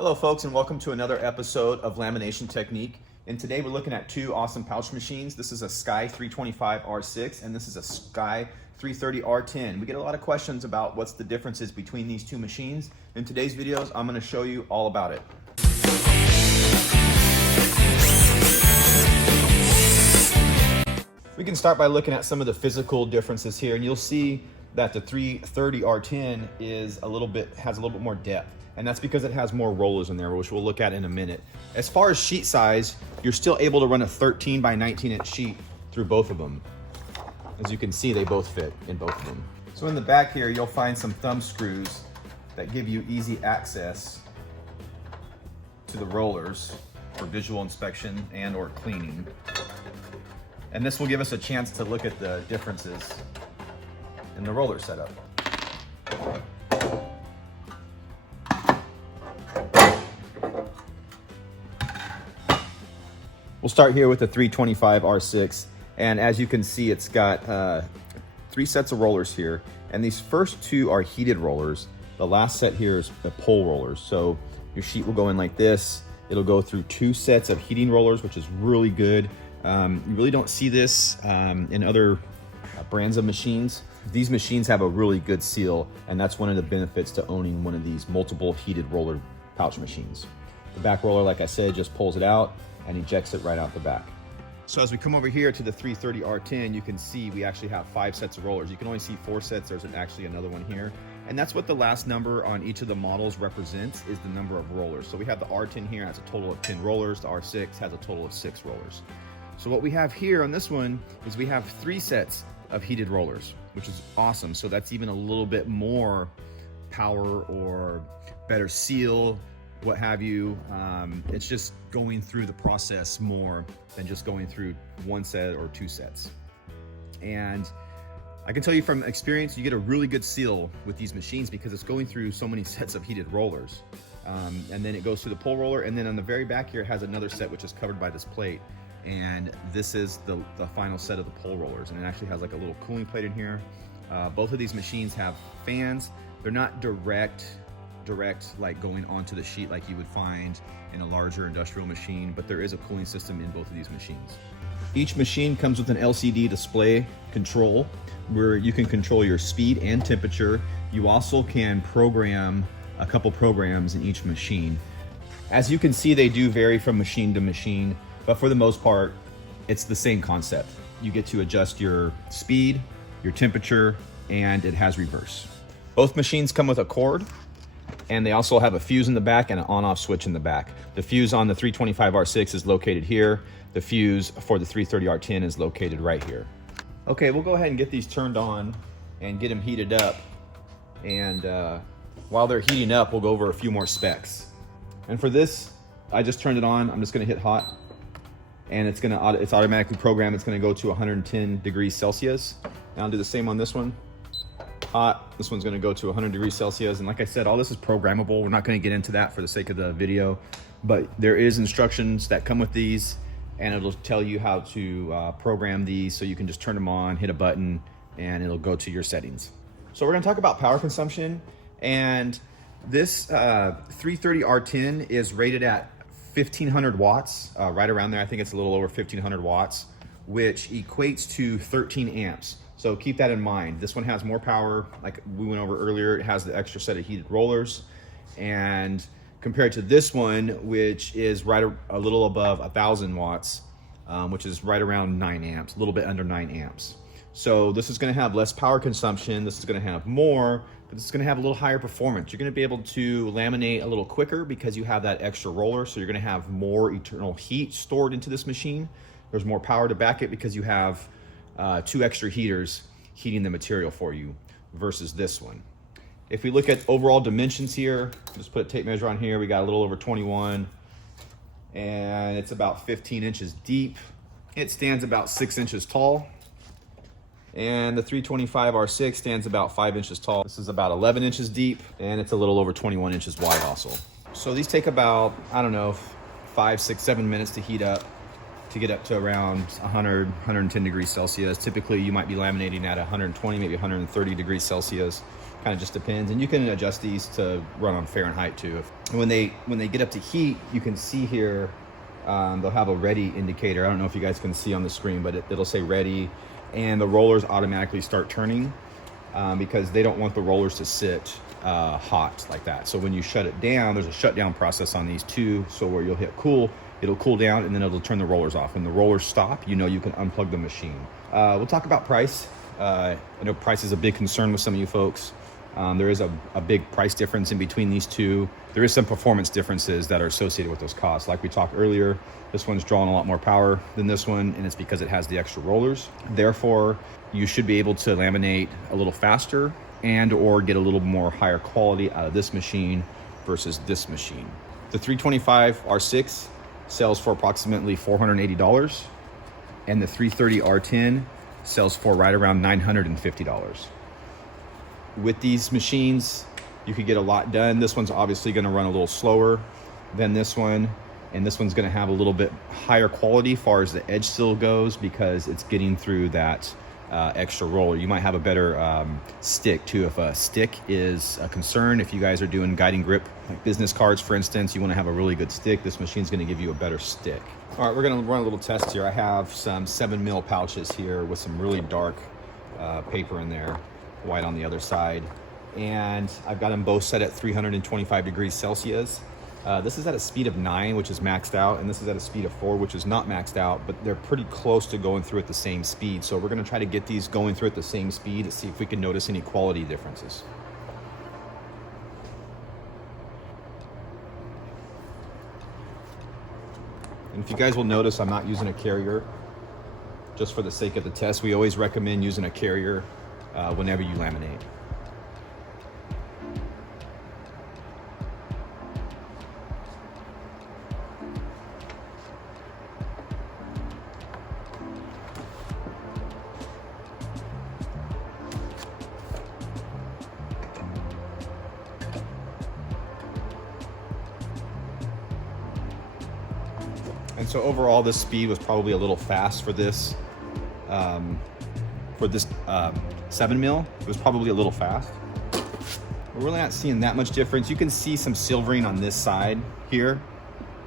Hello folks, and welcome to another episode of Lamination Technique. And today we're looking at two awesome pouch machines. This is a Sky 325 R6 and this is a Sky 330 R10. We get a lot of questions about what's the differences between these two machines. In today's videos, I'm going to show you all about it. We can start by looking at some of the physical differences here, and you'll see that the 330 R10 has a little bit more depth. And that's because it has more rollers in there, which we'll look at in a minute. As far as sheet size, you're still able to run a 13 by 19 inch sheet through both of them. As you can see, they both fit in both of them. So in the back here, you'll find some thumb screws that give you easy access to the rollers for visual inspection and or cleaning. And this will give us a chance to look at the differences in the roller setup. We'll start here with the 325 R6, and as you can see, it's got three sets of rollers here, and these first two are heated rollers. The last set here is the pull rollers. So your sheet will go in like this. It'll go through two sets of heating rollers, which is really good. You really don't see this in other brands of machines. These machines have a really good seal, and that's one of the benefits to owning one of these multiple heated roller pouch machines. The back roller, like I said, just pulls it out and ejects it right out the back. So as we come over here to the 330 R10, you can see we actually have 5 sets of rollers. You can only see 4 sets. There's actually another one here. And that's what the last number on each of the models represents, is the number of rollers. So we have the R10 here has a total of 10 rollers. The R6 has a total of 6 rollers. So what we have here on this one is we have 3 sets of heated rollers, which is awesome. So that's even a little bit more power or better seal, what have you. It's just going through the process more than just going through 1 set or 2 sets. And I can tell you from experience, you get a really good seal with these machines because it's going through so many sets of heated rollers. And then it goes through the pull roller, and then on the very back here it has another set which is covered by this plate. And this is the final set of the pull rollers, and it actually has like a little cooling plate in here. Both of these machines have fans. They're not direct like going onto the sheet like you would find in a larger industrial machine, but there is a cooling system in both of these machines. Each machine comes with an LCD display control where you can control your speed and temperature. You also can program a couple programs in each machine. As you can see, they do vary from machine to machine, but for the most part, it's the same concept. You get to adjust your speed, your temperature, and it has reverse. Both machines come with a cord, and they also have a fuse in the back and an on-off switch in the back. The fuse on the 325 R6 is located here. The fuse for the 330 R10 is located right here. Okay, we'll go ahead and get these turned on and get them heated up. And while they're heating up, we'll go over a few more specs. And for this, I just turned it on. I'm just gonna hit hot, and it's automatically programmed. It's gonna go to 110 degrees Celsius. And I'll do the same on this one. Hot. This one's going to go to 100 degrees Celsius, and like I said, all this is programmable. We're not going to get into that for the sake of the video, but there is instructions that come with these, and it'll tell you how to program these, so you can just turn them on, hit a button, and it'll go to your settings. So we're going to talk about power consumption, and this 330 R10 is rated at 1500 watts, right around there. I think it's a little over 1500 watts, which equates to 13 amps. So keep that in mind. This one has more power, like we went over earlier. It has the extra set of heated rollers, and compared to this one, which is right a little above 1000 watts, which is right around 9 amps, a little bit under 9 amps. So this is going to have less power consumption. This is going to have more, but this is going to have a little higher performance. You're going to be able to laminate a little quicker because you have that extra roller. So you're going to have more internal heat stored into this machine. There's more power to back it because you have 2 extra heaters heating the material for you versus this one. If we look at overall dimensions here, just put a tape measure on here. We got a little over 21, and it's about 15 inches deep. It stands about 6 inches tall, and the 325 R6 stands about 5 inches tall. This is about 11 inches deep, and it's a little over 21 inches wide also. So these take about, I don't know, 5, 6, 7 minutes to heat up, to get up to around 100, 110 degrees Celsius. Typically, you might be laminating at 120, maybe 130 degrees Celsius. Kind of just depends. And you can adjust these to run on Fahrenheit too. When they get up to heat, you can see here, they'll have a ready indicator. I don't know if you guys can see on the screen, but it'll say ready, and the rollers automatically start turning because they don't want the rollers to sit hot like that. So when you shut it down, there's a shutdown process on these too. So where you'll hit cool, it'll cool down, and then it'll turn the rollers off. When the rollers stop, you know you can unplug the machine. We'll talk about price. I know price is a big concern with some of you folks. There is a big price difference in between these two. There is some performance differences that are associated with those costs. Like we talked earlier, this one's drawing a lot more power than this one, and it's because it has the extra rollers. Therefore, you should be able to laminate a little faster and or get a little more higher quality out of this machine versus this machine. The 325 R6 sells for approximately $480, and the 330 R10 sells for right around $950. With these machines, you could get a lot done. This one's obviously going to run a little slower than this one, and this one's going to have a little bit higher quality as far as the edge seal goes because it's getting through that extra roller. You might have a better stick too. If a stick is a concern, if you guys are doing guiding grip, like business cards for instance, you want to have a really good stick, this machine's going to give you a better stick. All right, we're going to run a little test here. I have some 7mm pouches here with some really dark paper in there, white on the other side, and I've got them both set at 325 degrees Celsius. This is at a speed of 9, which is maxed out, and this is at a speed of 4, which is not maxed out, but they're pretty close to going through at the same speed. So we're going to try to get these going through at the same speed to see if we can notice any quality differences. And if you guys will notice, I'm not using a carrier just for the sake of the test. We always recommend using a carrier whenever you laminate. And so overall, this speed was probably a little fast for this 7mm. It was probably a little fast. We're really not seeing that much difference. You can see some silvering on this side here,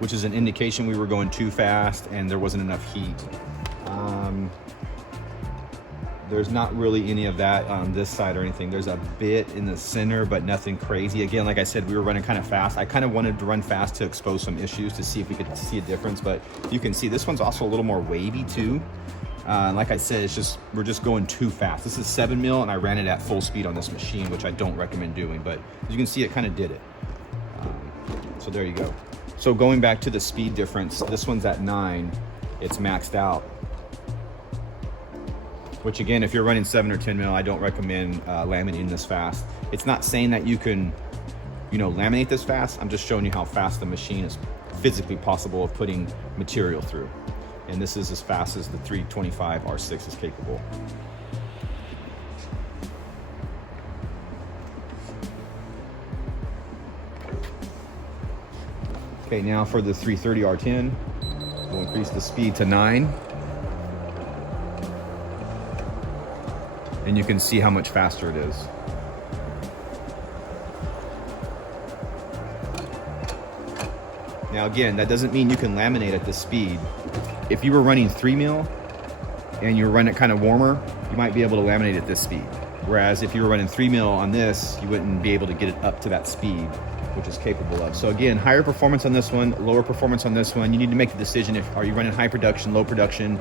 which is an indication we were going too fast and there wasn't enough heat. There's not really any of that on this side or anything. There's a bit in the center, but nothing crazy. Again, like I said, we were running kind of fast. I kind of wanted to run fast to expose some issues to see if we could see a difference, but you can see this one's also a little more wavy too. Like I said, we're just going too fast. This is 7mm and I ran it at full speed on this machine, which I don't recommend doing, but as you can see, it kind of did it. So there you go. So going back to the speed difference, this one's at 9, it's maxed out. Which again, if you're running 7 or 10mm, I don't recommend laminating this fast. It's not saying that you can, laminate this fast. I'm just showing you how fast the machine is physically possible of putting material through. And this is as fast as the 325 R6 is capable. Okay, now for the 330 R10, we'll increase the speed to 9. And you can see how much faster it is. Now again, that doesn't mean you can laminate at this speed. If you were running 3mm and you run it kind of warmer, you might be able to laminate at this speed. Whereas if you were running 3mm on this, you wouldn't be able to get it up to that speed, which is capable of. So again, higher performance on this one, lower performance on this one. You need to make the decision are you running high production, low production.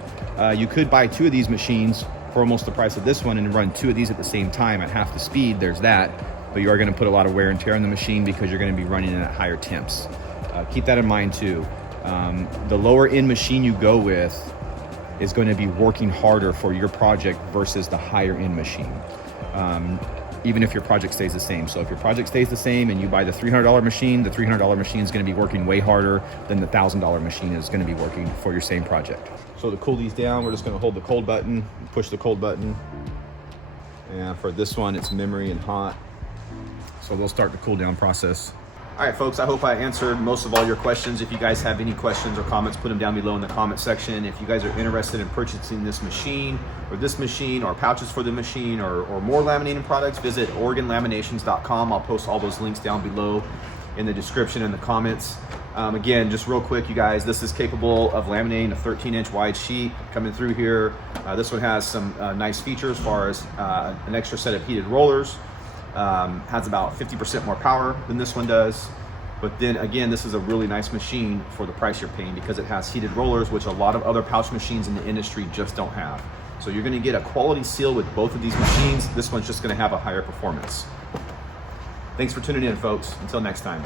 You could buy 2 of these machines for almost the price of this one and run 2 of these at the same time at half the speed. There's that, but you are going to put a lot of wear and tear on the machine because you're going to be running it at higher temps. Keep that in mind too. The lower end machine you go with is going to be working harder for your project versus the higher end machine, even if your project stays the same. So if your project stays the same and you buy the $300 machine, the $300 machine is going to be working way harder than the $1,000 machine is going to be working for your same project. So to cool these down, we're just going to hold the cold button, push the cold button. And for this one, it's memory and hot. So they'll start the cool down process. All right, folks, I hope I answered most of all your questions. If you guys have any questions or comments, put them down below in the comment section. If you guys are interested in purchasing this machine or pouches for the machine or more laminating products, visit OregonLaminations.com. I'll post all those links down below in the description and the comments. Again, just real quick, you guys, this is capable of laminating a 13-inch wide sheet coming through here. This one has some nice features as far as an extra set of heated rollers. Has about 50% more power than this one does. But then again, this is a really nice machine for the price you're paying because it has heated rollers, which a lot of other pouch machines in the industry just don't have. So you're gonna get a quality seal with both of these machines. This one's just gonna have a higher performance. Thanks for tuning in, folks. Until next time.